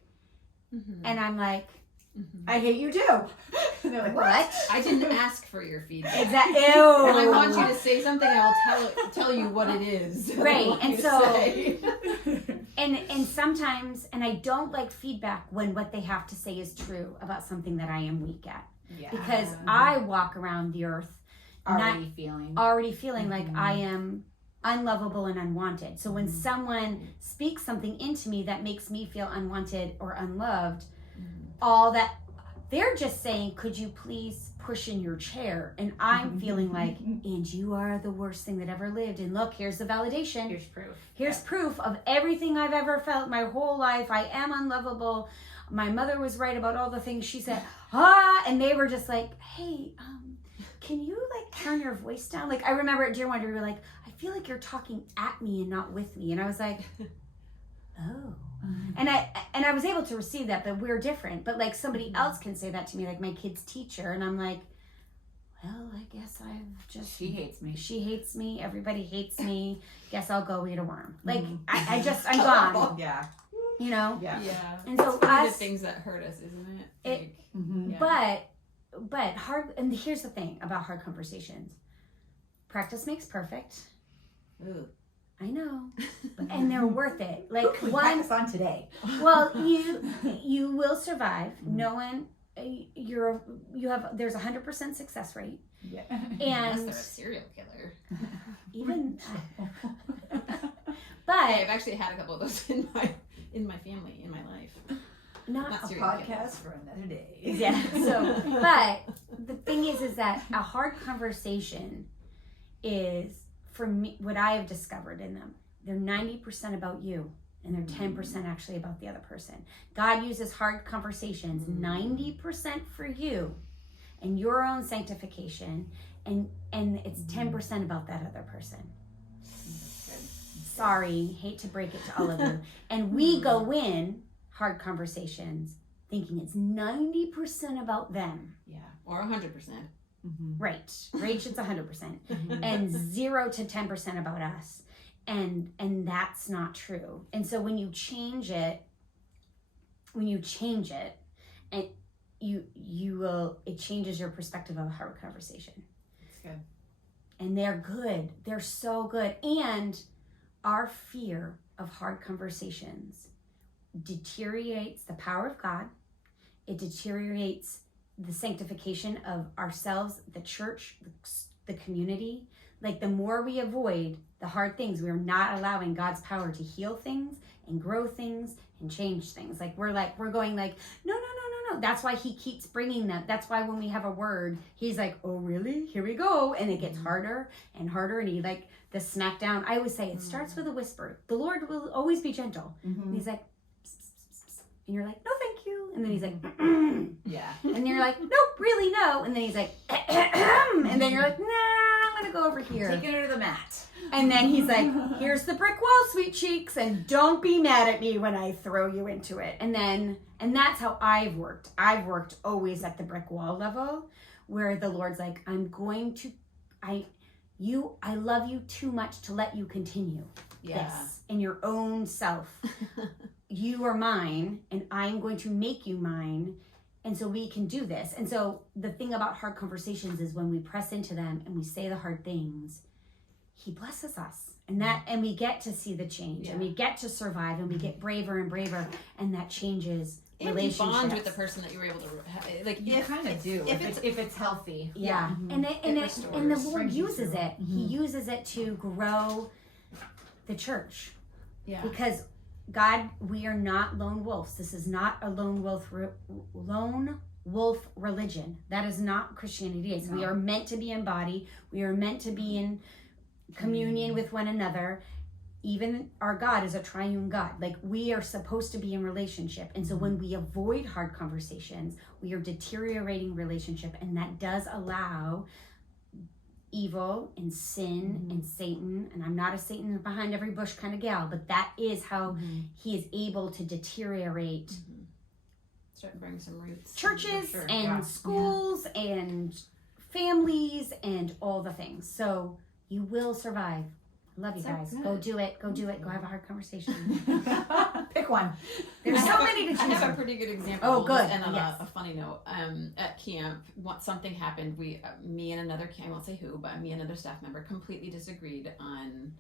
Mhm. and I'm like, Mhm. I hate you too. And they're like, what? I didn't ask for your feedback. exactly. When I want you to say something, I will tell you what it is. that I Right, want and you to so- say. And sometimes, and I don't like feedback when what they have to say is true about something that I am weak at. Yeah. Because I walk around the earth already feeling. already feeling like Mhm. I am unlovable and unwanted. So when someone speaks something into me that makes me feel unwanted or unloved, all that they're just saying, could you please push in your chair? And I'm feeling like, and you are the worst thing that ever lived. And look, here's the validation. Here's proof. Here's proof of everything I've ever felt my whole life. I am unlovable. My mother was right about all the things she said. And they were just like, hey, can you like turn your voice down? Like I remember at Dear Wonder, you were like, I feel like you're talking at me and not with me. And I was like, oh. And I was able to receive that, but we're different. But like somebody else can say that to me, like my kid's teacher, and I'm like, well, I guess I've just She hates me. she hates me. Everybody hates me. Guess I'll go eat a worm. Like I'm gone. Yeah. You know. Yeah. Yeah. And so It's one of the us- things that hurt us, isn't it? It- Like, Mm-hmm. yeah. But hard. And here's the thing about hard conversations: practice makes perfect. Ooh. I know, and they're worth it. Like We one. practice on today. Well, you will survive. No one. There's 100% success rate. Yeah. Unless And they're a serial killer. even, I've but actually had a couple of those in my family, in my life. not A serial podcast for another day. yeah. So, but the thing is that a hard conversation is, for me, what I have discovered in them. They're 90% about you, and they're 10% actually about the other person. God uses hard conversations 90% for you and your own sanctification, and it's 10% about that other person. Sorry, hate to break it to all of you. And we go in hard conversations thinking it's 90% about them. Yeah. Or 100%. Mm-hmm. Right. Rach, it's 100%. And 0 to 10% about us. And that's not true. And so when you change it, and it changes your perspective of a hard conversation. That's good. And they're good. They're so good. And our fear of hard conversations deteriorates the power of God. It deteriorates the sanctification of ourselves, the church, the community. Like the more we avoid the hard things, we're not allowing God's power to heal things and grow things and change things. We're going no. That's why he keeps bringing them. That's why when we have a word, he's like, oh really? Here we go. And it gets harder and harder. And he like the smack down. I always say it starts with a whisper. The Lord will always be gentle. And he's like, psst, psst, psst, psst. And you're like, no, thank you. And then he's like, Yeah. and you're like, nope, really no. And then he's like, and then you're like, nah, I'm gonna go over here. Taking her to the mat. And then he's like, here's the brick wall, sweet cheeks, and don't be mad at me when I throw you into it. And that's how I've worked. I've worked always at the brick wall level, where the Lord's like, I love you too much to let you continue this in your own self. You are mine, and I'm going to make you mine. And so we can do this. And so the thing about hard conversations is when we press into them and we say the hard things, he blesses us. And we get to see the change, and we get to survive, and we get braver and braver, and that changes And you relationships. bond with the person that you were able to like. You kind of do if it's healthy. Yeah. Mhm. And the restores, Lord brings you uses through. it. He uses it to grow the church. Yeah. Because God, we are not lone wolves. This is not a lone wolf religion. That is not Christianity is. We No. are meant to be in body. We are meant to be in communion with one another. Even our God is a triune God. Like we are supposed to be in relationship. And so when we avoid hard conversations, we are deteriorating relationship, and that does allow evil and sin and Satan, and I'm not a Satan behind every bush kind of gal, but that is how he is able to deteriorate Start to bring some roots. churches Sure, and yeah. schools and families and all the things. So you will survive. Love you So guys. good. Go do it. Go do it. Go have a hard conversation. Pick one. There's I so have many to I choose have a from. pretty good example. Oh, good. And on Yes. a funny note, at camp, something happened. Me and another, I won't say who, but me and another staff member completely disagreed on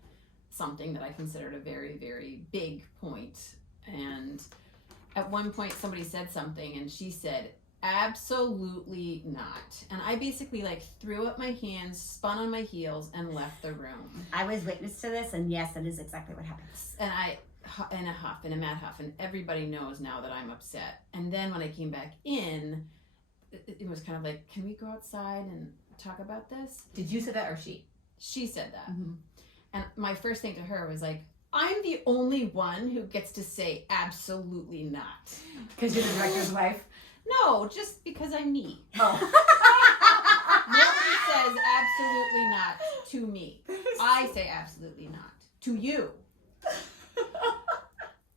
something that I considered a very, very big point. And at one point, somebody said something, and she said, "Absolutely not." And I basically like threw up my hands, spun on my heels, and left the room. I was witness to this, and yes, that is exactly what happened. And in a mad huff, and everybody knows now that I'm upset. And then when I came back in, it was kind of like, can we go outside and talk about this? Did you say that or she? She said that. Mm-hmm. And my first thing to her was like, I'm the only one who gets to say absolutely not. Because you're the director's wife. No, just because I'm me. Oh. Nobody says absolutely not to me. I say absolutely not to you.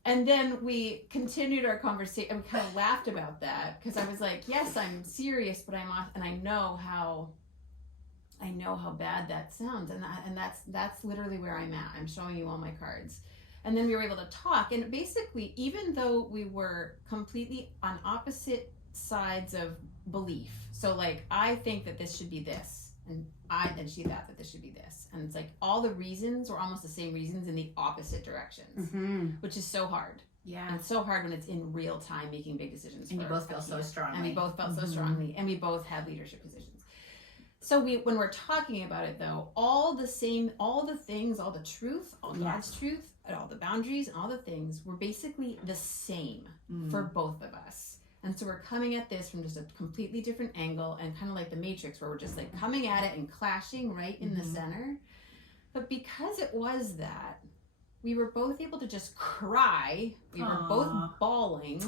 And then we continued our conversation, and we kind of laughed about that because I was like, yes, I'm serious, but I'm off, and I know how bad that sounds, and that's literally where I'm at. I'm showing you all my cards. And then we were able to talk, and basically, even though we were completely on opposite sides of belief, so like I think that this should be this, and she thought that this should be this, and it's like all the reasons were almost the same reasons in the opposite directions, which is so hard. Yeah. And it's so hard when it's in real time making big decisions. And you for both feel a so team. strongly. And we both felt so strongly, and we both had leadership positions. So when we're talking about it though, all the things, all the truth, all God's truth, and all the boundaries, and all the things were basically the same for both of us. And so we're coming at this from just a completely different angle, and kind of like the Matrix, where we're just like coming at it and clashing right in the center. But because it was that, we were both able to just cry. We were both bawling.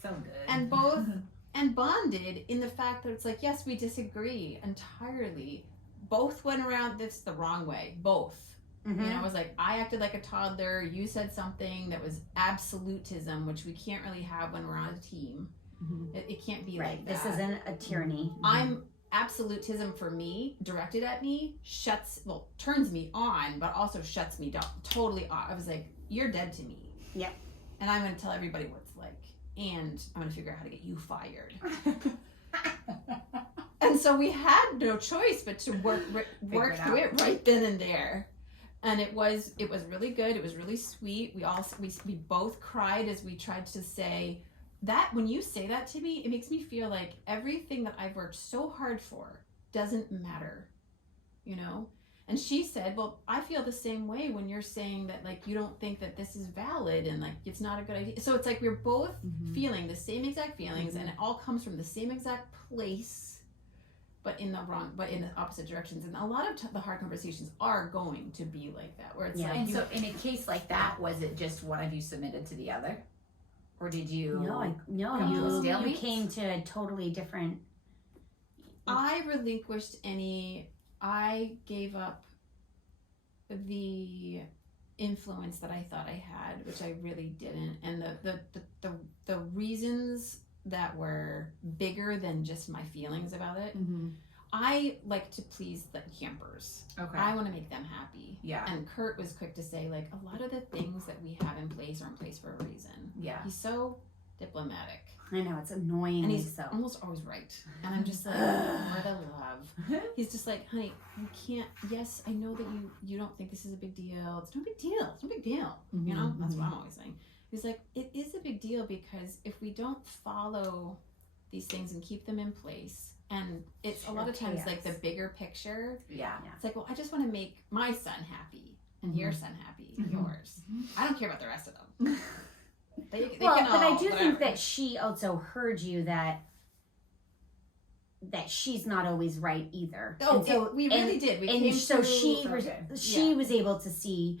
So good. And both and bonded in the fact that it's like, yes, we disagree entirely. Both went around this the wrong way. Both. You know, it was like, I acted like a toddler. You said something that was absolutism, which we can't really have when we're on a team. It can't be like that. This isn't a tyranny. I'm absolutism for me, directed at me, turns me on, but also shuts me down, totally off. I was like, you're dead to me. Yep. And I'm going to tell everybody what it's like. And I'm going to figure out how to get you fired. And so we had no choice but to work through it right then and there. And it was really good. It was really sweet. We both cried as we tried to say that. When you say that to me, it makes me feel like everything that I've worked so hard for doesn't matter, you know? And she said, well, I feel the same way when you're saying that, like, you don't think that this is valid and, like, it's not a good idea. So it's like we're both feeling the same exact feelings, and it all comes from the same exact place, but in the opposite directions. And a lot of the hard conversations are going to be like that, where it's like, And so in a case like that, was it just one of you submitted to the other? Or did you? No, come to a you stalemate? came to a totally different. I relinquished I gave up the influence that I thought I had, which I really didn't, and the reasons that were bigger than just my feelings about it. I like to please the campers. Okay. I want to make them happy. Yeah. And Kurt was quick to say, like, a lot of the things that we have in place are in place for a reason. Yeah. He's so diplomatic. I know, it's annoying. And he's so. almost always right. And I'm just like, for the love. He's just like, honey, you can't, yes, I know that you don't think this is a big deal. It's no big deal. It's no big deal. You know, that's what I'm always saying. He's like, it is a big deal because if we don't follow these things and keep them in place, and it's a lot of times like the bigger picture. Yeah. It's like, well, I just want to make my son happy and your son happy, yours. I don't care about the rest of them. They But I do whatever. think that she also heard you that she's not always right either. Oh, and so we really did. We and came so to, she was able to see.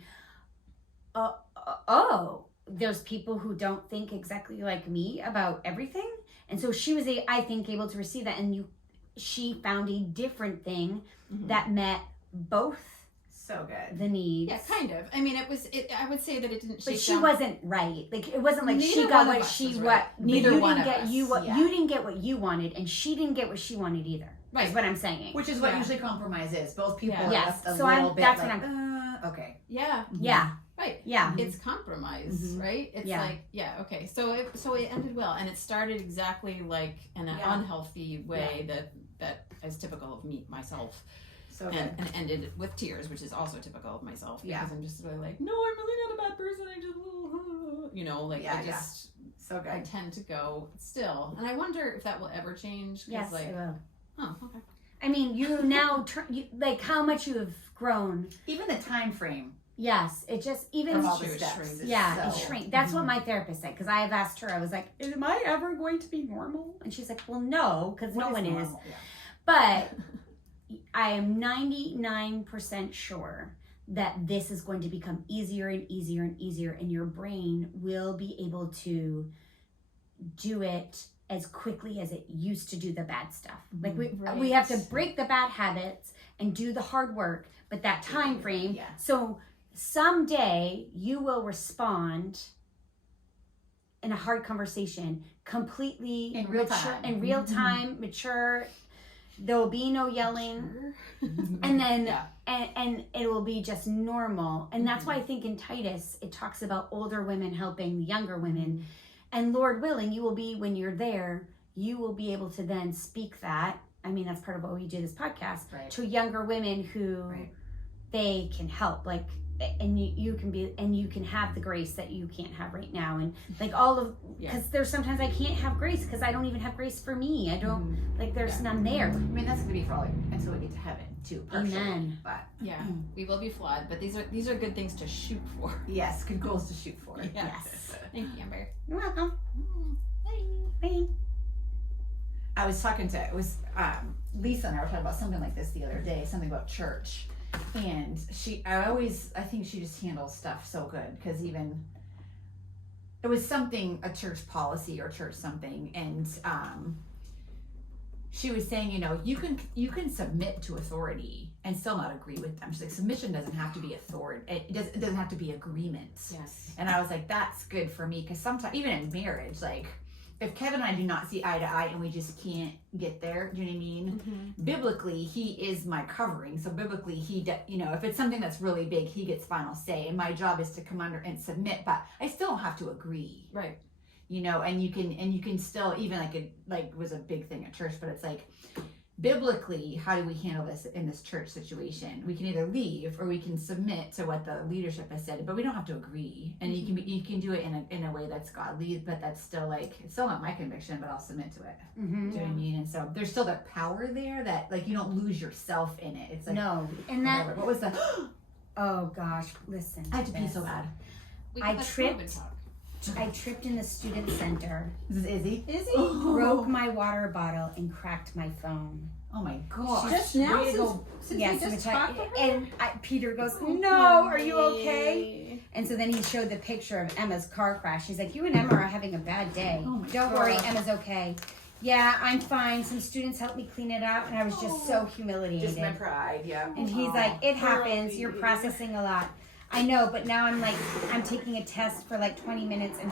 There's people who don't think exactly like me about everything, and so she was I think able to receive that, and she found a different thing Mhm. that met both So good. the needs. Yeah, kind of. I mean, I would say that it didn't. But shake she down. wasn't right. Like it wasn't like she Neither got one of what us she was what. right. but Neither you one didn't of get us, you what yeah. you didn't get what you wanted, and she didn't get what she wanted either. Right. Is what I'm saying. Which is what Yeah. usually compromise is. Both people Yeah. are Yes. left a So little I'm- bit that's like, what okay. Yeah. Yeah. Right. Yeah. It's compromise, Mhm. right? It's Yeah. like, yeah, okay. So it ended well, and it started exactly like in an Yeah. unhealthy way that is typical of me myself, So good. and ended with tears, which is also typical of myself because Yeah. I'm just really like, no, I'm really not a bad person. I just, like Yeah, I yeah. just So I good. tend to go still, and I wonder if that will ever change. 'Cause, Yes, like, it will. oh, okay. I mean, you now like how much you have grown. Even the time frame Yes, it just even from all the Sure, steps. shrink. is yeah, it so- shrink. That's what Mhm. my therapist said because I have asked her. I was like, "Am I ever going to be normal?" And she's like, "Well, no, because What no one is." normal? Yeah. But I am 99% sure that this is going to become easier and easier and easier, and your brain will be able to do it as quickly as it used to do the bad stuff. Like we have to Right. break the bad habits and do the hard work, but that time frame. Yeah. So someday you will respond in a hard conversation completely In real mature- time. in real time, mature. There will be no yelling, Sure. and then Yeah. and it will be just normal. And that's why I think in Titus it talks about older women helping the younger women. And Lord willing, you will be, when you're there, you will be able to then speak that. I mean, that's part of what we do this podcast Right. to younger women who Right. they can help. Like, and you can be, and you can have the grace that you can't have right now. And like all of, Yeah. because there's sometimes I can't have grace because I don't even have grace for me. I don't, like, there's none there. I mean, that's gonna be for all until we get to heaven too. Partially. Amen. But Yeah, we will be flawed, but these are good things to shoot for. yes, good goals to shoot for. Yes. Thank you, Amber. You're welcome. Bye. Bye. I was talking to Lisa and I were talking about something like this the other day, something about church, and I think she just handles stuff so good because even it was something, a church policy or church something, and she was saying, you can submit to authority and still not agree with them. She's like, submission doesn't have to be authority. It doesn't have to be agreement. Yes. And I was like, that's good for me because sometimes, even in marriage, like if Kevin and I do not see eye to eye and we just can't get there, do you know what I mean? Biblically, he is my covering. So biblically, if it's something that's really big, he gets final say. And my job is to come under and submit, but I still don't have to agree. Right. And you can still, even like was a big thing at church, but it's like, biblically, how do we handle this in this church situation? We can either leave or we can submit to what the leadership has said, but we don't have to agree. And you can do it in a way that's godly, but that's still it's still not my conviction, but I'll submit to it. Mm-hmm. Do you know what I mean? And so there's still that power there that like you don't lose yourself in it. It's like No. And that, whatever. What was the? oh gosh, listen. I had to pee this. so bad. I tripped. I tripped in the student center, This is Izzy. Is he? broke my water bottle, and cracked my phone. Oh my gosh. Just now, Way to since, go. since Yes, we just which talked about and Peter goes, it? "No, are you okay?" And so then he showed the picture of Emma's car crash. He's like, "You and Emma are having a bad day. Oh my Don't worry, gosh. Emma's okay." Yeah, I'm fine. Some students helped me clean it out, and I was just so humiliated. Just my pride, yeah. And he's like, "It happens. You're processing a lot." I know, but now I'm taking a test for like 20 minutes and